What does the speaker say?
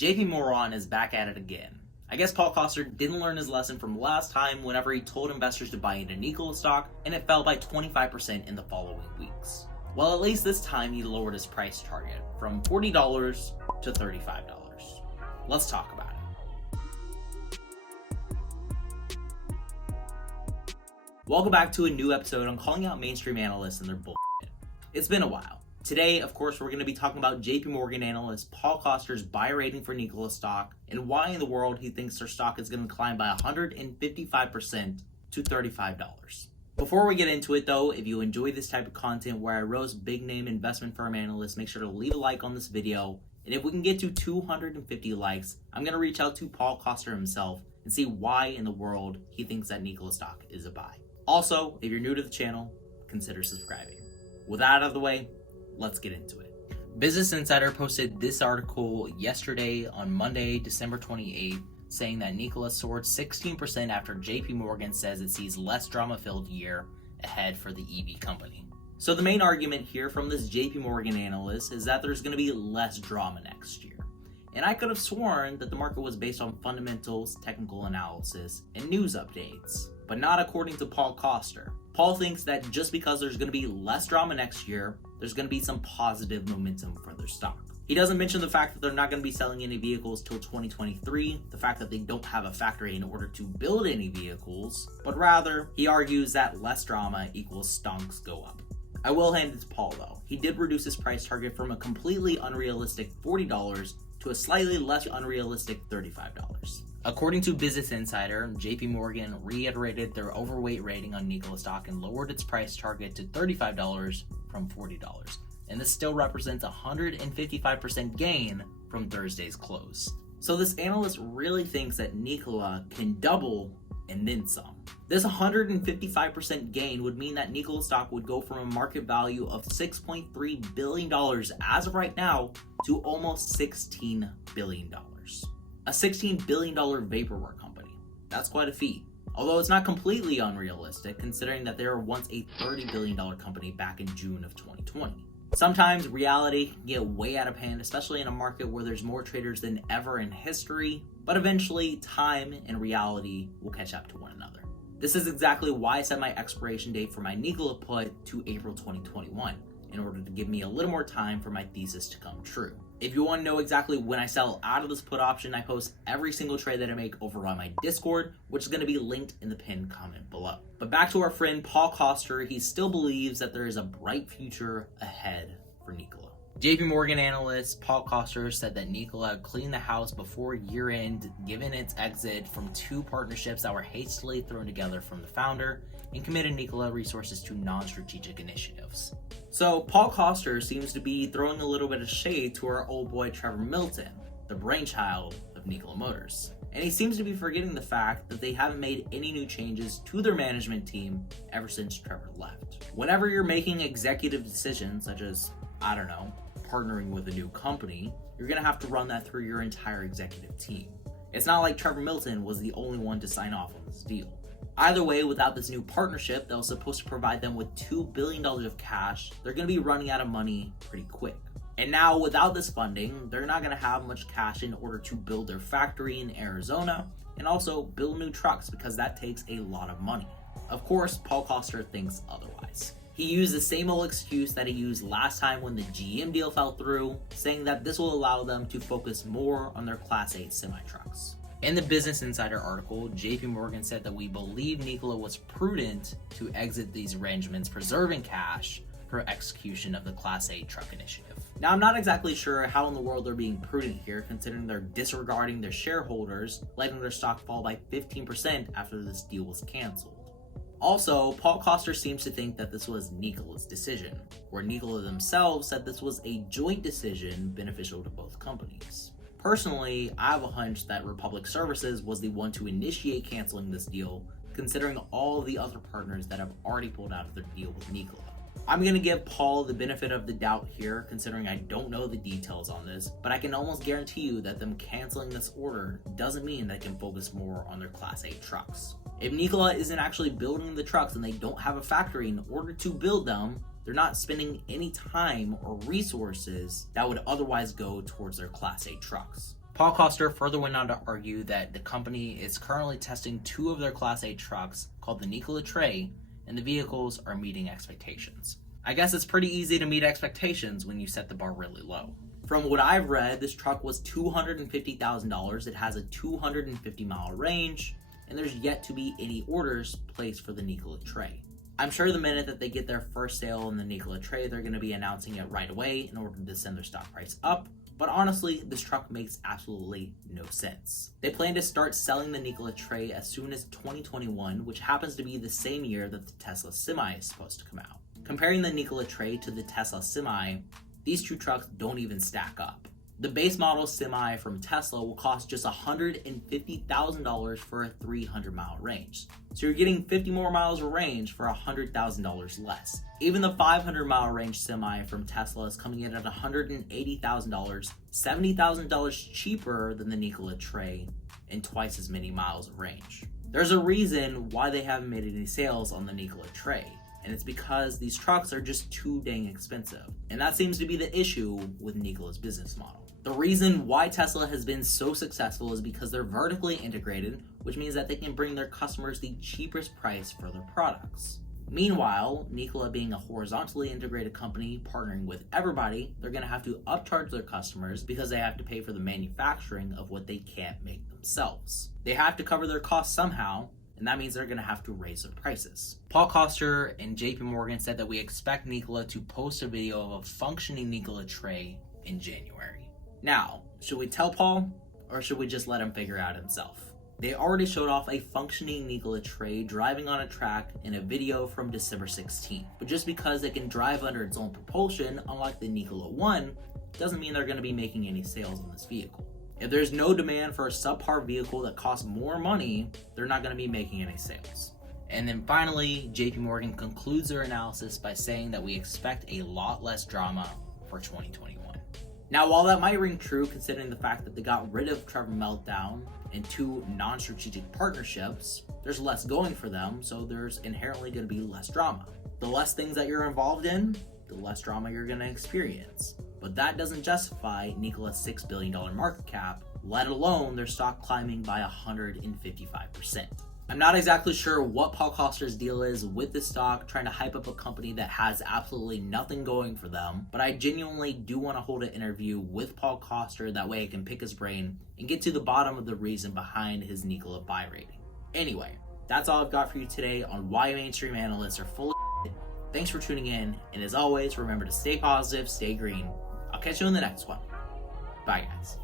JPMorgan is back at it again. I guess Paul Coster didn't learn his lesson from last time whenever he told investors to buy into Nikola stock and it fell by 25% in the following weeks. Well, at least this time he lowered his price target from $40 to $35. Let's talk about it. Welcome back to a new episode on calling out mainstream analysts and their bullshit. It's been a while. Today, of course, we're going to be talking about JPMorgan analyst Paul Coster's buy rating for Nikola stock and why in the world he thinks their stock is going to climb by 155% to $35. Before we get into it though, if you enjoy this type of content where I roast big name investment firm analysts, make sure to leave a like on this video. And if we can get to 250 likes, I'm going to reach out to Paul Coster himself and see why in the world he thinks that Nikola stock is a buy. Also, if you're new to the channel, consider subscribing. With that out of the way, let's get into it. Business Insider posted this article yesterday on Monday, December 28th, saying that Nikola soared 16% after JPMorgan says it sees less drama-filled year ahead for the EV company. So the main argument here from this JPMorgan analyst is that there's going to be less drama next year. And I could have sworn that the market was based on fundamentals, technical analysis, and news updates, but not according to Paul Coster. Paul thinks that just because there's going to be less drama next year, there's going to be some positive momentum for their stock. He doesn't mention the fact that they're not going to be selling any vehicles till 2023, the fact that they don't have a factory in order to build any vehicles, but rather, he argues that less drama equals stonks go up. I will hand it to Paul though. He did reduce his price target from a completely unrealistic $40 to a slightly less unrealistic $35. According to Business Insider, JPMorgan reiterated their overweight rating on Nikola stock and lowered its price target to $35 from $40. And this still represents a 155% gain from Thursday's close. So this analyst really thinks that Nikola can double and then some. This 155% gain would mean that Nikola stock would go from a market value of $6.3 billion as of right now to almost $16 billion. A $16 billion vaporware company. That's quite a feat. Although it's not completely unrealistic considering that they were once a $30 billion company back in June of 2020. Sometimes reality can get way out of hand, especially in a market where there's more traders than ever in history, but eventually time and reality will catch up to one another. This is exactly why I set my expiration date for my Nikola put to April 2021, in order to give me a little more time for my thesis to come true. If you want to know exactly when I sell out of this put option, I post every single trade that I make over on my Discord, which is going to be linked in the pinned comment below. But back to our friend Paul Coster, he still believes that there is a bright future ahead for Nikola. JPMorgan analyst Paul Coster said that Nikola cleaned the house before year-end, given its exit from two partnerships that were hastily thrown together from the founder, and committed Nikola resources to non-strategic initiatives. So Paul Coster seems to be throwing a little bit of shade to our old boy Trevor Milton, the brainchild of Nikola Motors. And he seems to be forgetting the fact that they haven't made any new changes to their management team ever since Trevor left. Whenever you're making executive decisions, such as, I don't know, partnering with a new company, you're gonna have to run that through your entire executive team. It's not like Trevor Milton was the only one to sign off on this deal. Either way, without this new partnership that was supposed to provide them with $2 billion of cash, they're going to be running out of money pretty quick. And now, without this funding, they're not going to have much cash in order to build their factory in Arizona and also build new trucks because that takes a lot of money. Of course, Paul Coster thinks otherwise. He used the same old excuse that he used last time when the GM deal fell through, saying that this will allow them to focus more on their Class 8 semi-trucks. In the Business Insider article, JPMorgan said that we believe Nikola was prudent to exit these arrangements, preserving cash for execution of the Class 8 truck initiative. Now, I'm not exactly sure how in the world they're being prudent here, considering they're disregarding their shareholders, letting their stock fall by 15% after this deal was canceled. Also, Paul Coster seems to think that this was Nikola's decision, where Nikola themselves said this was a joint decision beneficial to both companies. Personally, I have a hunch that Republic Services was the one to initiate canceling this deal, considering all the other partners that have already pulled out of their deal with Nikola. I'm going to give Paul the benefit of the doubt here, considering I don't know the details on this, but I can almost guarantee you that them canceling this order doesn't mean they can focus more on their Class 8 trucks. If Nikola isn't actually building the trucks and they don't have a factory in order to build them, they're not spending any time or resources that would otherwise go towards their Class 8 trucks. Paul Coster further went on to argue that the company is currently testing 2 of their Class A trucks called the Nikola Tre, and the vehicles are meeting expectations. I guess it's pretty easy to meet expectations when you set the bar really low. From what I've read, this truck was $250,000. It has a 250-mile range, and there's yet to be any orders placed for the Nikola Tre. I'm sure the minute that they get their first sale on the Nikola Tre, they're going to be announcing it right away in order to send their stock price up. But honestly, this truck makes absolutely no sense. They plan to start selling the Nikola Tre as soon as 2021, which happens to be the same year that the Tesla Semi is supposed to come out. Comparing the Nikola Tre to the Tesla Semi, these 2 trucks don't even stack up. The base model Semi from Tesla will cost just $150,000 for a 300-mile range. So you're getting 50 more miles of range for $100,000 less. Even the 500-mile range Semi from Tesla is coming in at $180,000, $70,000 cheaper than the Nikola Tre, and twice as many miles of range. There's a reason why they haven't made any sales on the Nikola Tre, and it's because these trucks are just too dang expensive. And that seems to be the issue with Nikola's business model. The reason why Tesla has been so successful is because they're vertically integrated, which means that they can bring their customers the cheapest price for their products. Meanwhile, Nikola being a horizontally integrated company partnering with everybody, they're going to have to upcharge their customers because they have to pay for the manufacturing of what they can't make themselves. They have to cover their costs somehow, and that means they're going to have to raise their prices. Paul Coster and JPMorgan said that we expect Nikola to post a video of a functioning Nikola Tre in January. Now, should we tell Paul, or should we just let him figure it out himself? They already showed off a functioning Nikola Tre driving on a track in a video from December 16th. But just because it can drive under its own propulsion, unlike the Nikola 1, doesn't mean they're going to be making any sales on this vehicle. If there's no demand for a subpar vehicle that costs more money, they're not going to be making any sales. And then finally, JPMorgan concludes their analysis by saying that we expect a lot less drama for 2021. Now, while that might ring true considering the fact that they got rid of Trevor Meltdown and 2 non-strategic partnerships, there's less going for them, so there's inherently going to be less drama. The less things that you're involved in, the less drama you're going to experience. But that doesn't justify Nikola's $6 billion market cap, let alone their stock climbing by 155%. I'm not exactly sure what Paul Coster's deal is with this stock, trying to hype up a company that has absolutely nothing going for them, but I genuinely do want to hold an interview with Paul Coster, that way I can pick his brain and get to the bottom of the reason behind his Nikola buy rating. Anyway, that's all I've got for you today on why mainstream analysts are full of shit. Thanks for tuning in, and as always, remember to stay positive, stay green. I'll catch you in the next one. Bye, guys.